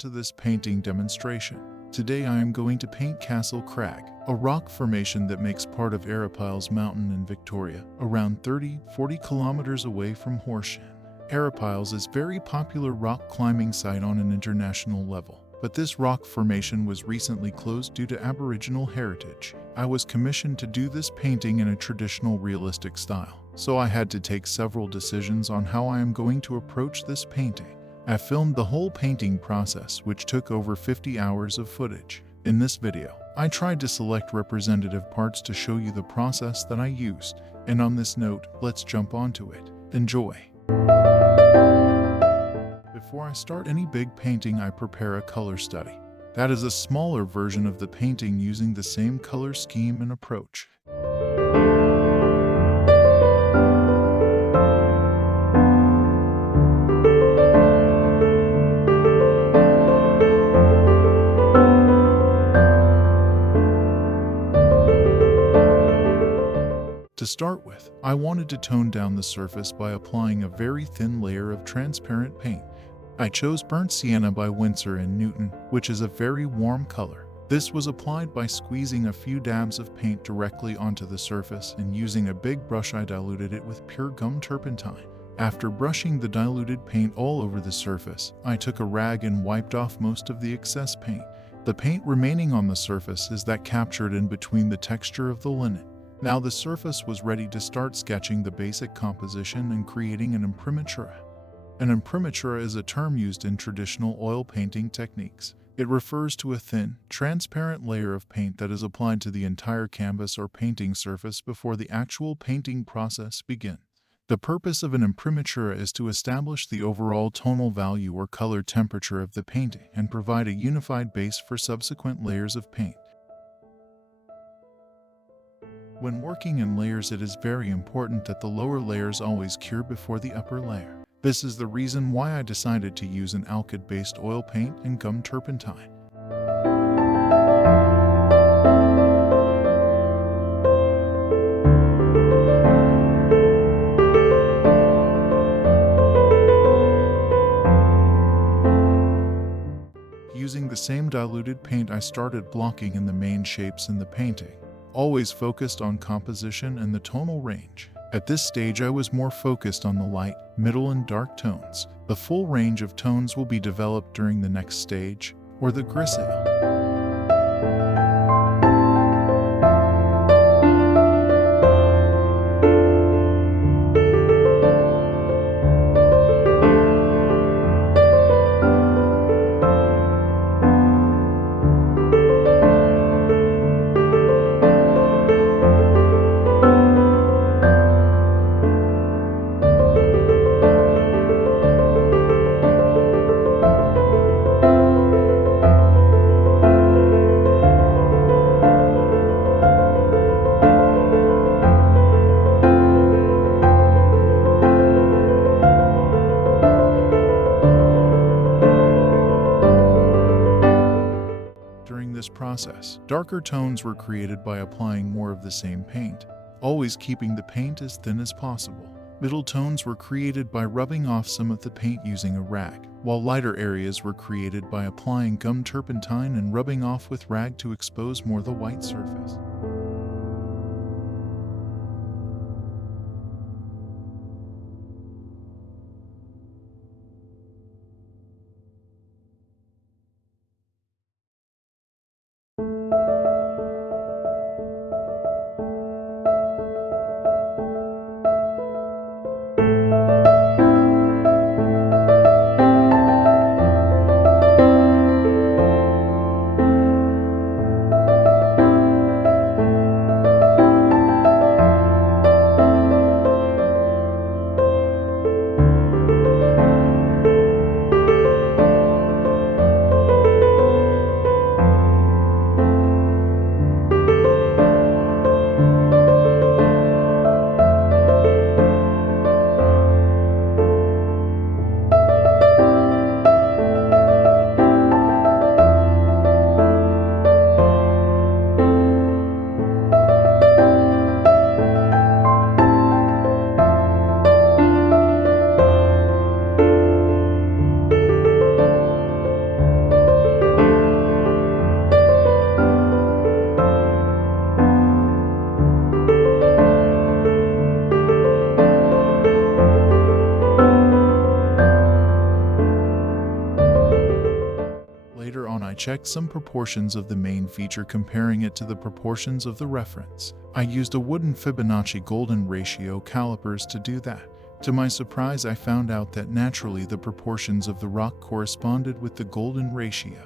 to this painting demonstration. Today I am going to paint Castle Crag, a rock formation that makes part of Arapiles Mountain in Victoria, around 30-40 kilometers away from Horsham. Arapiles is a very popular rock climbing site on an international level, but this rock formation was recently closed due to Aboriginal heritage. I was commissioned to do this painting in a traditional realistic style, so I had to take several decisions on how I am going to approach this painting. I filmed the whole painting process, which took over 50 hours of footage. In this video, I tried to select representative parts to show you the process that I used. And on this note, let's jump onto it. Enjoy! Before I start any big painting, I prepare a color study. That is a smaller version of the painting using the same color scheme and approach. To start with, I wanted to tone down the surface by applying a very thin layer of transparent paint. I chose Burnt Sienna by Winsor and Newton, which is a very warm color. This was applied by squeezing a few dabs of paint directly onto the surface, and using a big brush I diluted it with pure gum turpentine. After brushing the diluted paint all over the surface, I took a rag and wiped off most of the excess paint. The paint remaining on the surface is that captured in between the texture of the linen. Now the surface was ready to start sketching the basic composition and creating an imprimatura. An imprimatura is a term used in traditional oil painting techniques. It refers to a thin, transparent layer of paint that is applied to the entire canvas or painting surface before the actual painting process begins. The purpose of an imprimatura is to establish the overall tonal value or color temperature of the painting and provide a unified base for subsequent layers of paint. When working in layers, it is very important that the lower layers always cure before the upper layer. This is the reason why I decided to use an alkyd-based oil paint and gum turpentine. Using the same diluted paint, I started blocking in the main shapes in the painting, always focused on composition and the tonal range. At this stage, I was more focused on the light, middle, and dark tones. The full range of tones will be developed during the next stage, or the Grisaille. Process. Darker tones were created by applying more of the same paint, always keeping the paint as thin as possible. Middle tones were created by rubbing off some of the paint using a rag, while lighter areas were created by applying gum turpentine and rubbing off with rag to expose more the white surface. checked some proportions of the main feature, comparing it to the proportions of the reference. I used a wooden Fibonacci golden ratio calipers to do that. To my surprise, I found out that naturally the proportions of the rock corresponded with the golden ratio.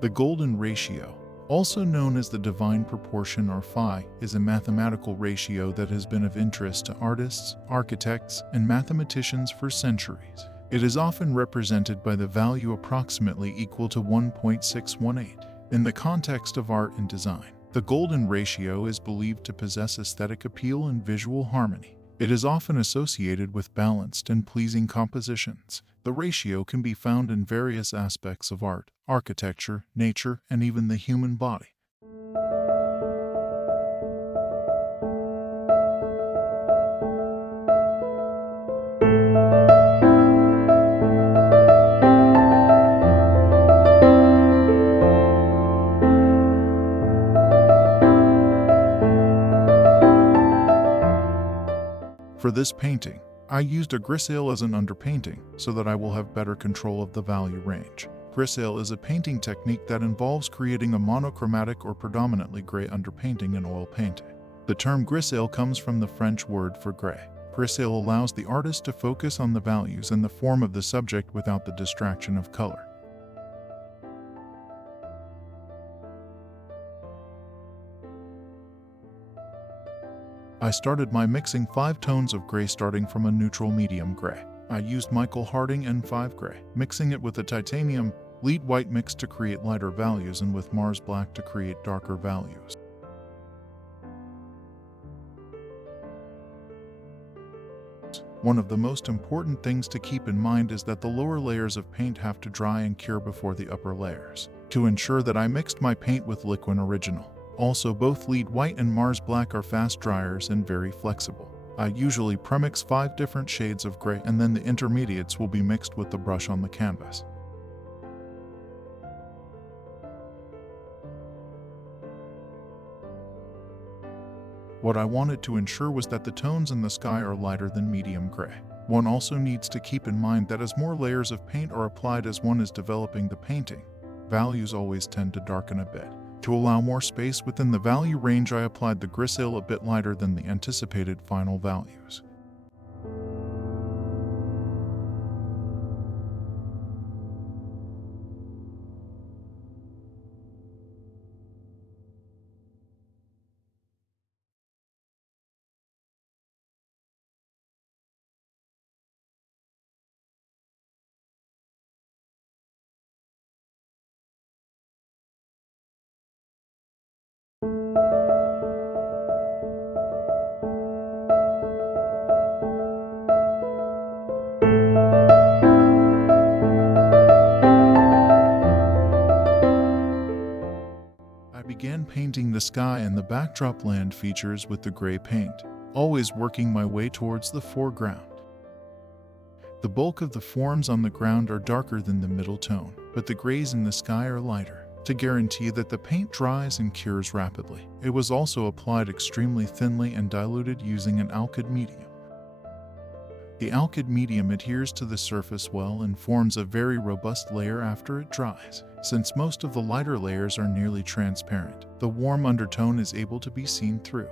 The golden ratio, also known as the divine proportion or phi, is a mathematical ratio that has been of interest to artists, architects, and mathematicians for centuries. It is often represented by the value approximately equal to 1.618. In the context of art and design, the golden ratio is believed to possess aesthetic appeal and visual harmony. It is often associated with balanced and pleasing compositions. The ratio can be found in various aspects of art, architecture, nature, and even the human body. For this painting, I used a Grisaille as an underpainting so that I will have better control of the value range. Grisaille is a painting technique that involves creating a monochromatic or predominantly gray underpainting in oil painting. The term Grisaille comes from the French word for gray. Grisaille allows the artist to focus on the values and the form of the subject without the distraction of color. I started my mixing 5 tones of gray starting from a neutral medium gray. I used Michael Harding N5 gray, mixing it with a titanium lead white mix to create lighter values and with Mars black to create darker values. One of the most important things to keep in mind is that the lower layers of paint have to dry and cure before the upper layers, to ensure that I mixed my paint with Liquin Original. Also, both lead white and Mars black are fast dryers and very flexible. I usually premix 5 different shades of gray, and then the intermediates will be mixed with the brush on the canvas. What I wanted to ensure was that the tones in the sky are lighter than medium gray. One also needs to keep in mind that as more layers of paint are applied as one is developing the painting, values always tend to darken a bit. To allow more space within the value range, I applied the Grisaille a bit lighter than the anticipated final values. I began painting the sky and the backdrop land features with the gray paint, always working my way towards the foreground. The bulk of the forms on the ground are darker than the middle tone, but the grays in the sky are lighter, to guarantee that the paint dries and cures rapidly. It was also applied extremely thinly and diluted using an alkyd medium. The alkyd medium adheres to the surface well and forms a very robust layer after it dries. Since most of the lighter layers are nearly transparent, the warm undertone is able to be seen through.